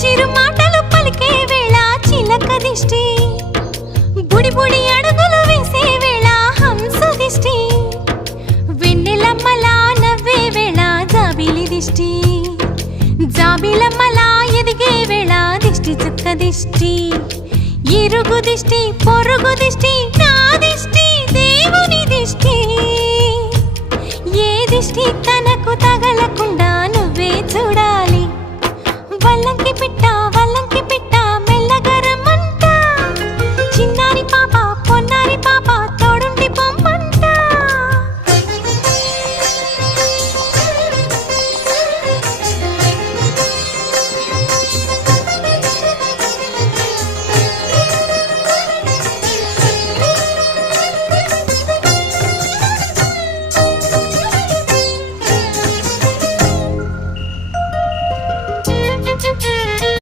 చిరు మాటలు పలికే వేళ చిలక దిష్టి, బుడి బుడి అడుగులు వేసే వేళ హంస దిష్టి, వెన్నెలమ్మలా నవ్వే వేళ జాబిలి దిష్టి, జాబిలమ్మలా ఎదిగే వేళ దిష్టి చుక్క దిష్టి, ఇరుగు దిష్టి పొరుగు దిష్టి నా దిష్టి దేవుని దిష్టి, ఏ దిష్టి తనకు తగలకుండా నువ్వే చూడాలి. వల్లంకి పిట్ట